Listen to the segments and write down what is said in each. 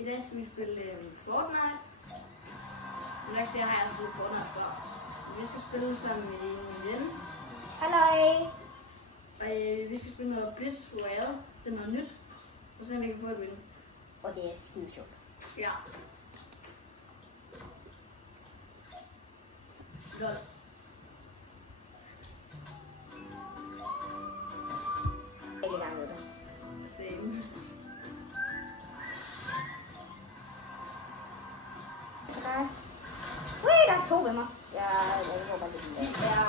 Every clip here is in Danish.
I dag skal vi spille Fortnite. Som jeg kan se, har jeg spillet Fortnite før. Vi skal spille sammen med en ven. Halløj! Og vi skal spille noget Blitz Royale. Det er noget nyt. Og så vi kan få et vinde. Og det er skide sjovt. Ja. Godt. Jeg er i gang med det. Same. Der er 2 ved mig. Jeg håber lidt med det. Ja.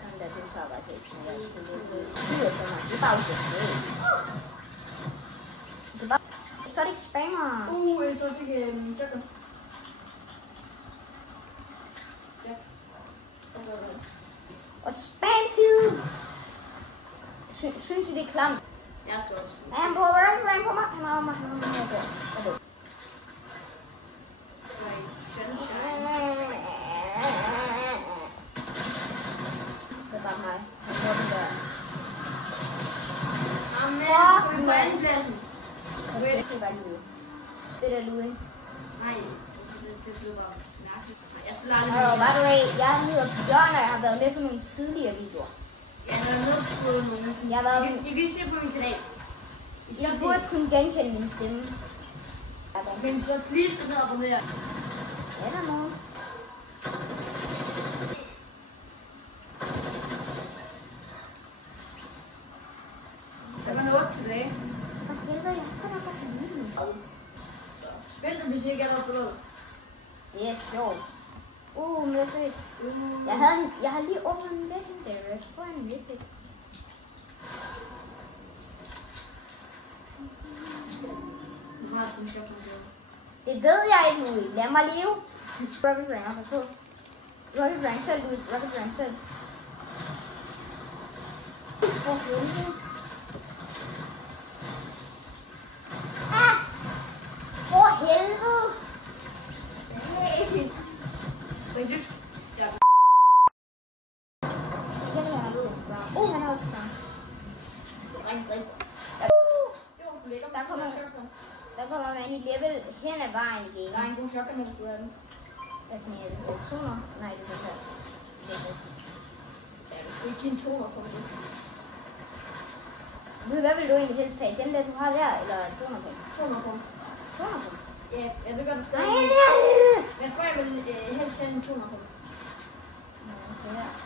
Sådan der, du så bare helt sådan, jeg skulle lidt dyrt for mig. Det er bare det er bare... Så er det ikke spammer. Jeg så fik en shotgun. Ja. Og spam-tid! Synes I det er klamt? Jeg skal også. Ja, han prøver at rank på mig. Han er mig. Det er bare mig. Han prøver det der. Amen, på andenpladsen. Det er bare Louis. Det der Louis. Nej, det blev bare mærkeligt. Jeg spiller aldrig. By the way, jeg hedder Bjørn, og jeg har været med på nogle tidligere videoer. Jeg har været med på nogle. Jeg har været... I kan se på min kanal. Jeg burde kunne genkende min stemme. Men så please gå ned og abonnere. Ja, der er noget. Der var noget tilbage. For helvede, jeg har kun arbejdet med det. Spil det, hvis I ikke allerede spillet. Det er sjovt. Mythic. Jeg har lige åbnet en legendary. Så får jeg en mythic. Det ved jeg ikke, Louis. Lad mig leve. Rocket Ranger, pas på. Rocket Ranger, Louis. Rocket Ranger. For helvede. Ah! For helvede! Hey! Ja. Han er også klar. Der kommer man i level hen ad vejen igen. Der er en god shotgun, når du skulle have den. Hvad for en er det? 200? Nej, det er det her. Ja, du skal ikke give en 200 på det. Hvad vil du egentlig helst have? Den der, du har der, eller 200 på? 200 på. 200 på? Ja, jeg ved godt, det stadig. Men jeg tror, jeg vil helst sende en 200 på.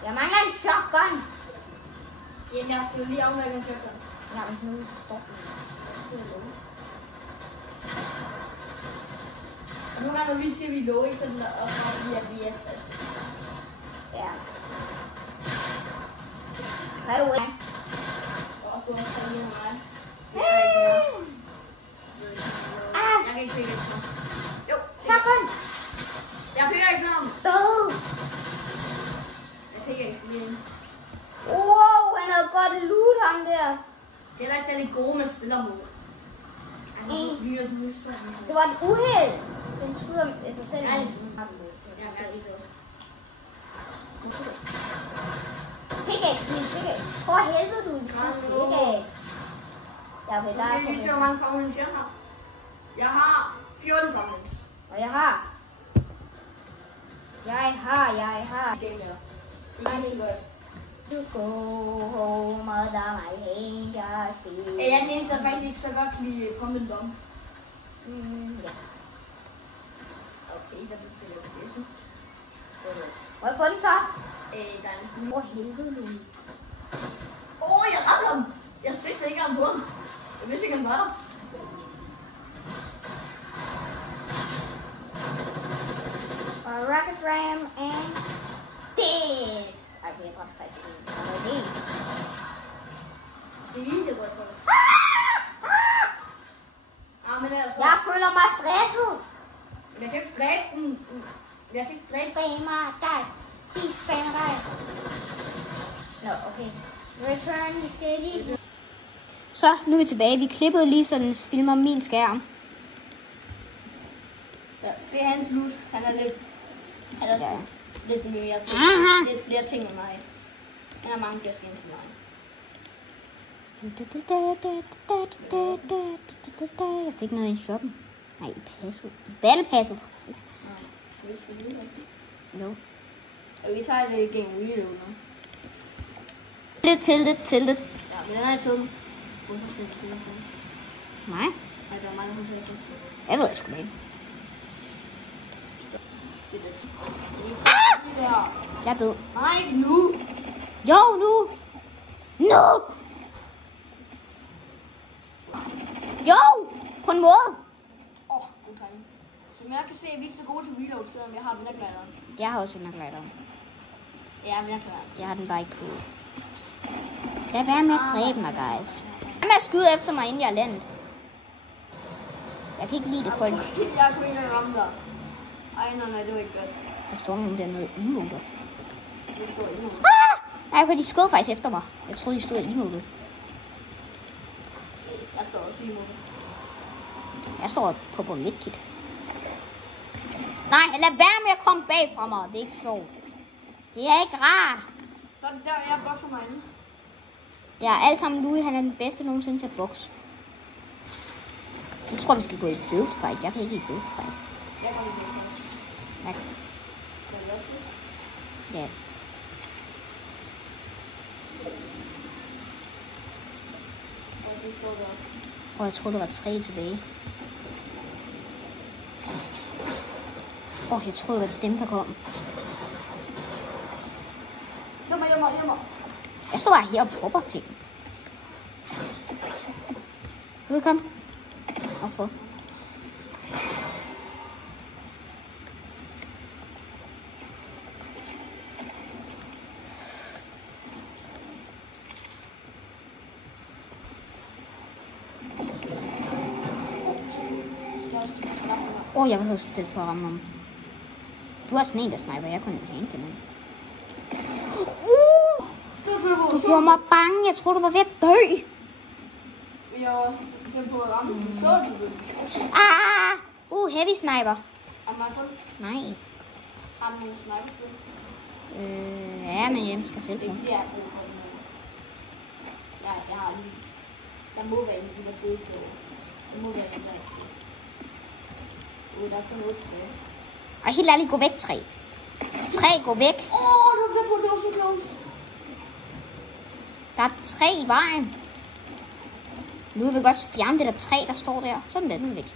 Jeg mangler en shotgun. Jamen, jeg skulle lige afmærke en shotgun. Ja, men nu stopper den. Og nogle gange, når vi siger, vi er low, så er det også fordi, at vi er fast. Ja. Hvad er du af? Og du har taget med mig. Jeg kan ikke se det. Jo. Shotgun! Jeg fik ikke sådan. Død! Jeg fik ikke sådan. Wow, han havde godt loot ham der. Det er da ikke særlig gode, man spiller mod. Det var et uheld. Den skyder sig selv. Nej, det er Pickaxe. For helvede, du er en pickaxe. Ja, okay, der er vi ser, hvor mange permanents jeg har. Jeg har 14 permanents. Og jeg har. Det er ikke godt. You go home, mother, my hand just feel. Jeg er den eneste, der faktisk ikke så godt kan lide Pump Bomb. Ja. Okay, der bliver det så. Må jeg få den så? Der er en. Hvor helvede, Louis. Jeg ramte ham. Jeg sigtede ikke ham på ham. Jeg vidste ikke, han var der. Og Rocket Ram and death. Ej, det er dræbt faktisk. Det er lige det godt for det. Men altså. Jeg føler mig stresset. Jeg kan ikke dræbe den. Jeg kan ikke dræbe Spammer dig. De spammer dig. Nå, okay. Return, vi skal lige... Så, nu er vi tilbage. Vi klippede lige, så den filmer min skærm. Ja, det er hans loot. Han er lidt... Han er sådan lidt mere ting. Lidt flere ting end mig. Han har mange flere skins end mig. Jeg fik noget i shoppen. Nej, i passet. I ballepasset for sig. Jo. Og vi tager det gennem video nu. Tiltet. Ja, men den er tom. Hvorfor ser du det? Nej. Nej, der er mange, der ser det. Jeg ved sgu ikke. Det er det. Jeg er død. Nej, ikke nu. Jo, nu. Nu. Jo, på en måde. God tegning. Som jeg kan se, er vi ikke så gode til reload, selvom jeg har vinderglideren. Jeg har også vinderglideren. Ja, vinderglideren. Jeg har den bare ikke på. Lad være med at dræbe mig, guys. Lad med at skyde efter mig, inden jeg er landet. Jeg kan ikke lide det, folk. Jeg kunne ikke ramme dig. Ej, nej, det var ikke godt. Der står nogen der noget emoter. Det står emoter. Nej, de skød faktisk efter mig. Jeg troede, de stod i emoter. Jeg står også i emoter. Jeg står på midtkit. Nej, lad være med at komme bag fra mig. Det er ikke sjovt. Det er ikke rart. Så er det der, jeg bokser mig inde. Ja, alle sammen Louis, han er den bedste nogensinde til at bokse. Jeg tror, vi skal gå i build fight. Jeg kan ikke i build fight. Jeg går i build fight. Nej. Ja. Og jeg tror, der var 3 tilbage. Jeg tror, det var dem, der kom. Jammer. Jeg står bare her og popper ting. Velkommen. Og få. Jeg var så tæt på at ramme ham. Du er sådan en, der sniper. Jeg kunne ikke hænge med. Du gjorde mig bange. Jeg troede, du var ved at dø. Jeg var også tæt på at ramme. Så du det. Heavy sniper. Nej. Har du nogle sniper? Ja, men jeg skal selv på. Det er fordi, jeg har brug for den. Jeg har lige. Der må være en af de der gode på. Der må være en der. Der er kun 8 tilbage. Og helt ærligt, gå væk, 3. 3, gå væk. Du er på, det var så close. Der er 3 i vejen. Nu vil vi godt fjerne det der 3, der står der. Sådan der, den er væk.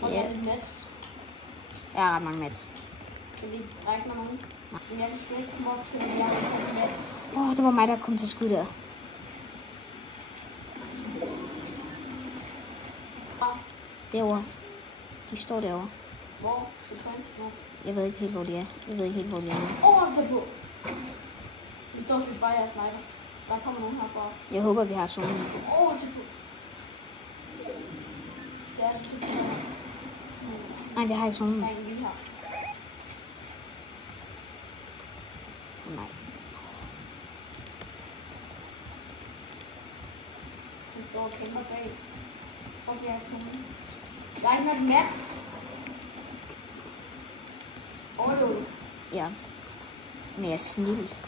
Ja. Jeg har ret mange mats. Kan vi række mig nogen? Nej. Men jeg kan sgu ikke komme op til, at jeg har mats. Det var mig, der kom til skud der. Derovre. De står derovre. Hvor? Jeg ved ikke helt, hvor de er. Der på. Vi står så bare, jeg sniper. Der kommer nogen herfra. Jeg håber, vi har zonen. Det på. Det er så på. Nej, vi har ikke zonen. Nej, vi har. Nej. Vi står og kæmper bag. Fuck, jeg er zonen. Der er ikke noget mats. Overlåd. Ja. Men jeg er snilt.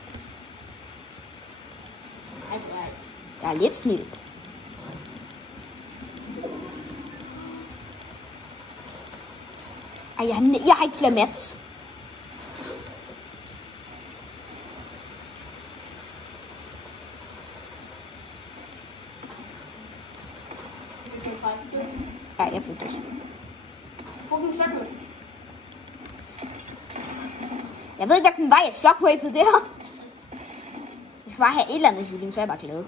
Nej. Jeg er lidt snilt. Ej, jeg har ikke flere mats. Ja, jeg fik det. Jeg ved ikke, hvilken vej jeg shockwavede det her. Jeg skal bare have et eller andet healing, så er jeg bare glad.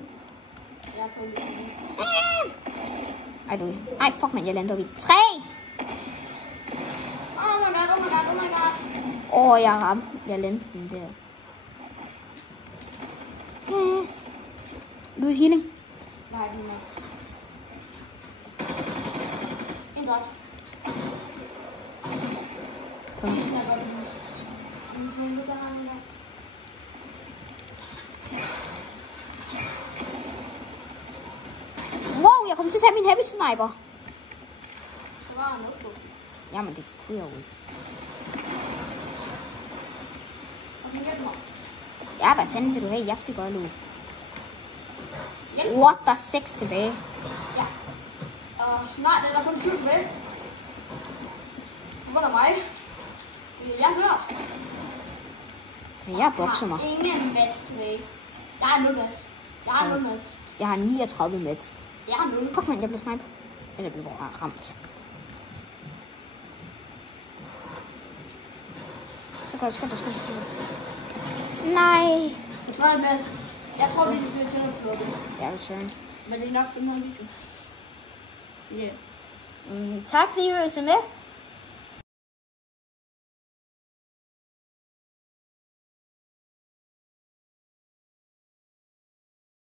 Ej, fuck man, jeg lander op i 3. Oh my god. Jeg ramte. Jeg landte den der. Du er healing? Nej, den er. En godt. Kom. Wow, jeg kommer til at tage min heavy sniper. Det var en opslug. Jamen, det kunne jeg jo ikke. Ja, hvad fanden vil du have? Jeg skal gøre nu. Hjælp. What, der er 6 tilbage. Ja. Og snart er der kun 7 tilbage. Hvor er der mig? Jeg hører. Men jeg bokser mig. Ingen match tilbage. Jeg har 0 match. Jeg har 39 match. Jeg har 0. Fuck, man, jeg blev snipet. Eller jeg blev bare ramt. Så godt, skal. Nej. Jeg tror, det er bedst. Jeg tror, det bliver til at slå det. Jeg vil søge. Men det er nok for den her video. Ja. Tak fordi I var til med.